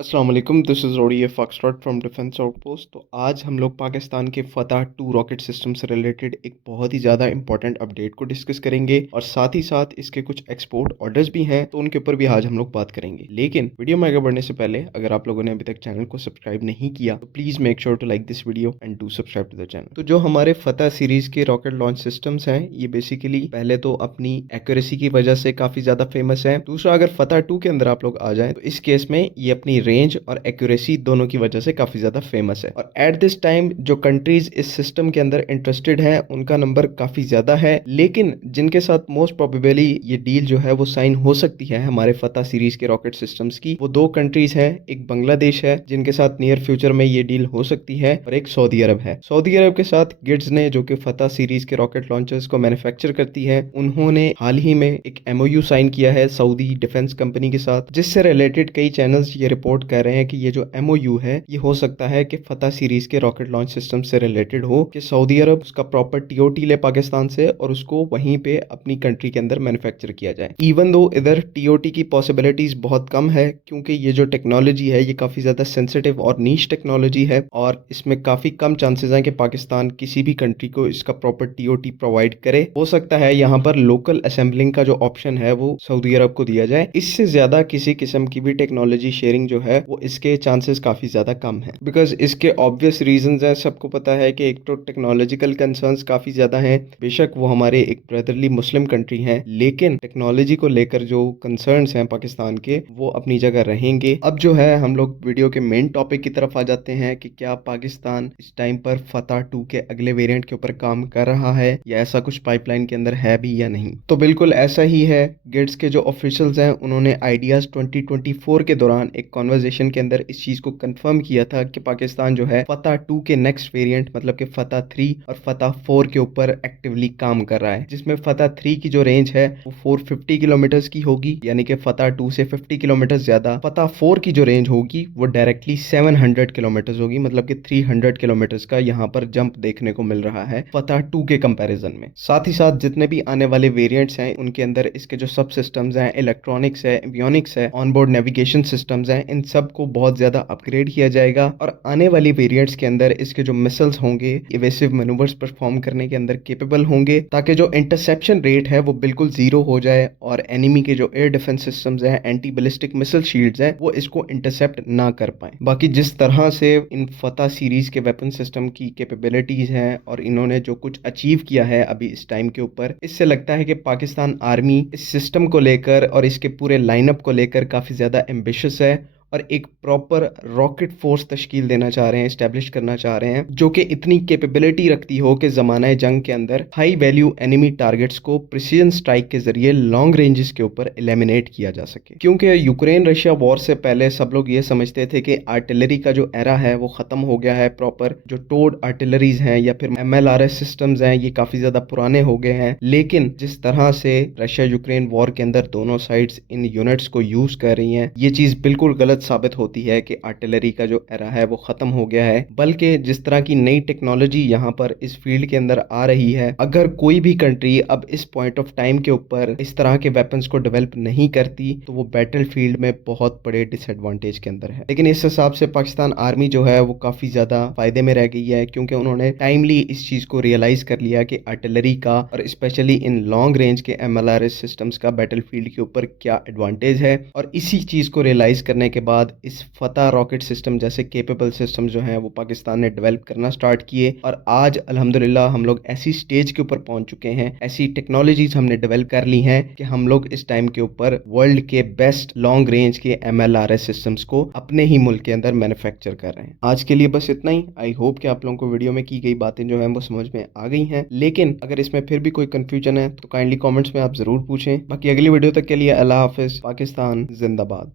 अस्सलाम वालेकुम, this is roadie foxtrot from defence outpost. तो आज हम लोग पाकिस्तान के फतह 2 रॉकेट सिस्टम से रिलेटेड एक बहुत ही ज़्यादा इंपॉर्टेंट अपडेट को डिस्कस करेंगे और साथ ही साथ इसके कुछ एक्सपोर्ट ऑर्डर्स भी हैं, तो उनके ऊपर भी आज हम लोग बात करेंगे। लेकिन वीडियो में आगे बढ़ने से पहले अगर आप लोगों ने अभी तक चैनल को सब्सक्राइब नहीं किया तो please make sure to like this video and do subscribe to the channel. तो जो हमारे फतह सीरीज के रॉकेट लॉन्च सिस्टम्स हैं, ये बेसिकली पहले तो अपनी एक्यूरेसी की वजह से काफ़ी ज़्यादा फेमस है। दूसरा, अगर फतह 2 के अंदर आप लोग आ जाएं तो इस केस में ये अपनी रेंज और एक्यूरेसी दोनों की वजह से काफी ज्यादा फेमस है। और एट दिस टाइम जो कंट्रीज इस सिस्टम के अंदर इंटरेस्टेड हैं उनका नंबर काफी ज्यादा है, लेकिन जिनके साथ मोस्ट प्रोबेबली ये डील जो है वो साइन हो सकती है हमारे फतह सीरीज के रॉकेट सिस्टम्स की, वो दो कंट्रीज हैं। एक बांग्लादेश है जिनके साथ नियर फ्यूचर में ये डील हो सकती है, और एक सऊदी अरब है। सऊदी अरब के साथ गिट्स ने, जो कि फतह सीरीज के रॉकेट लॉन्चर्स को मैन्युफैक्चर करती है, उन्होंने हाल ही में एक एमओयू साइन किया है सऊदी डिफेंस कंपनी के साथ, जिससे रिलेटेड कई चैनल्स ये रिपोर्ट कर रहे हैं कि ये जो एमओयू है ये हो सकता है कि फतह सीरीज के रॉकेट लॉन्च सिस्टम से रिलेटेड हो, कि सऊदी अरब उसका प्रॉपर टीओटी ले पाकिस्तान से और उसको वहीं पे अपनी कंट्री के अंदर मैन्युफैक्चर किया जाए। इवन दो इधर टीओटी की पॉसिबिलिटीज बहुत कम है, क्योंकि ये जो टेक्नोलॉजी है ये काफी ज्यादा सेंसिटिव और नीश टेक्नोलॉजी है, और इसमें काफी कम चांसेस हैं कि पाकिस्तान किसी भी कंट्री को इसका प्रॉपर टीओटी प्रोवाइड करे। हो सकता है यहाँ पर लोकल असेंबलिंग का जो ऑप्शन है वो सऊदी अरब को दिया जाए। इससे ज्यादा किसी किस्म की भी टेक्नोलॉजी शेयरिंग जो है वो इसके चांसेस काफी ज्यादा कम है, बिकॉज इसके ऑब्वियस रीजंस हैं। सबको पता है कि एक तो टेक्नोलॉजिकल कंसर्न्स काफी ज्यादा हैं, बेशक वो हमारे एक ब्रदरली मुस्लिम कंट्री हैं, लेकिन टेक्नोलॉजी को लेकर जो कंसर्न्स हैं पाकिस्तान के, वो अपनी जगह रहेंगे। अब जो है हम लोग वीडियो के मेन टॉपिक की तरफ आ जाते हैं कि क्या पाकिस्तान इस टाइम पर फतह 2 के अगले वेरिएंट के ऊपर काम कर रहा है, या ऐसा कुछ पाइपलाइन के अंदर है भी या नहीं। तो बिल्कुल ऐसा ही है। गिट्स के जो ऑफिशियल्स हैं उन्होंने आइडियाज 2024 के दौरान एक कॉन्वर्जेशन के अंदर इस चीज को कंफर्म किया था कि पाकिस्तान जो है फतह 2 के नेक्स्ट वेरिएंट मतलब कि फतह 3 और फतह 4 के ऊपर एक्टिवली काम कर रहा है, जिसमें फतह 3 की जो रेंज है वो 450 किलोमीटर की होगी, यानी कि फतह 2 से 50 किलोमीटर ज्यादा। फतह 4 की जो रेंज होगी वो डायरेक्टली 700 किलोमीटर होगी, मतलब कि 300 किलोमीटर का यहाँ पर जंप देखने को मिल रहा है फतह 2 के कंपैरिजन में। साथ ही साथ जितने भी आने वाले वेरिएंट्स हैं उनके अंदर इसके जो सब सिस्टम्स हैं, इलेक्ट्रॉनिक्स है, एवियोनिक्स है, ऑनबोर्ड नेविगेशन सिस्टम्स हैं, इन सब को बहुत ज्यादा अपग्रेड किया जाएगा। और आने वाली वेरिएंट्स के अंदर इसके जो मिसाइल्स होंगे इवेसिव मैनूवर्स परफॉर्म करने के अंदर केपेबल होंगे, ताकि जो इंटरसेप्शन रेट है वो बिल्कुल जीरो हो जाए और एनिमी के जो एयर डिफेंस सिस्टम्स हैं, एंटी बैलिस्टिक मिसाइल शील्ड्स हैं, वो इसको इंटरसेप्ट ना कर पाए। बाकी जिस तरह से इन फतह सीरीज के वेपन सिस्टम की कैपेबिलिटीज हैं और इन्होंने जो कुछ अचीव किया है अभी इस टाइम के ऊपर, इससे लगता है कि पाकिस्तान आर्मी इस सिस्टम को लेकर और इसके पूरे लाइनअप को लेकर काफी ज्यादा एम्बिशियस है और एक प्रॉपर रॉकेट फोर्स तश्कील देना चाह रहे हैं, इस्टेब्लिश करना चाह रहे हैं, जो कि इतनी कैपेबिलिटी रखती हो कि ज़माना जंग के अंदर हाई वैल्यू एनिमी टारगेट्स को प्रिसीजन स्ट्राइक के जरिए लॉन्ग रेंजेस के ऊपर एलिमिनेट किया जा सके। क्योंकि यूक्रेन रशिया वॉर से पहले सब लोग ये समझते थे कि आर्टिलरी का जो एरा है वो ख़त्म हो गया है, प्रॉपर जो टोड आर्टिलरीज हैं या फिर MLRS सिस्टम्स हैं ये काफ़ी ज़्यादा पुराने हो गए हैं। लेकिन जिस तरह से रशिया यूक्रेन वॉर के अंदर दोनों साइड्स इन यूनिट्स को यूज़ कर रही हैं, ये चीज़ बिल्कुल गलत साबित होती है कि आर्टिलरी का जो एरा है वो खत्म हो गया है। बल्कि जिस तरह की नई टेक्नोलॉजी यहाँ पर इस फील्ड के अंदर आ रही है, अगर कोई भी कंट्री अब इस पॉइंट ऑफ टाइम के ऊपर इस तरह के वेपन्स को डेवलप नहीं करती तो वो बैटल फील्ड में बहुत बड़े डिसएडवांटेज के अंदर है। लेकिन इस हिसाब से पाकिस्तान आर्मी जो है वो काफी ज्यादा फायदे में रह गई है, क्योंकि उन्होंने टाइमली इस चीज को रियलाइज कर लिया कि आर्टिलरी का और स्पेशली इन लॉन्ग रेंज के MLRS सिस्टम्स का बैटल फील्ड के ऊपर क्या एडवांटेज है। और इसी चीज को रियलाइज करने के बाद इस फतह रॉकेट सिस्टम जैसे केपेबल सिस्टम जो हैं वो पाकिस्तान ने डेवलप करना स्टार्ट किए, और आज अल्हम्दुलिल्लाह हम लोग ऐसी स्टेज के ऊपर पहुंच चुके हैं, ऐसी टेक्नोलॉजीज हमने डेवलप कर ली हैं कि हम लोग इस टाइम के ऊपर वर्ल्ड के बेस्ट लॉन्ग रेंज के MLRS सिस्टम्स को अपने ही मुल्क के अंदर मैन्युफैक्चर कर रहे हैं। आज के लिए बस इतना ही। आई होप कि आप लोगों को वीडियो में की गई बातें जो हैं वो समझ में आ गई हैं, लेकिन अगर इसमें फिर भी कोई कंफ्यूजन है तो काइंडली कॉमेंट्स में आप जरूर पूछें। बाकी अगली वीडियो तक के लिए अल्लाह हाफिज। पाकिस्तान जिंदाबाद।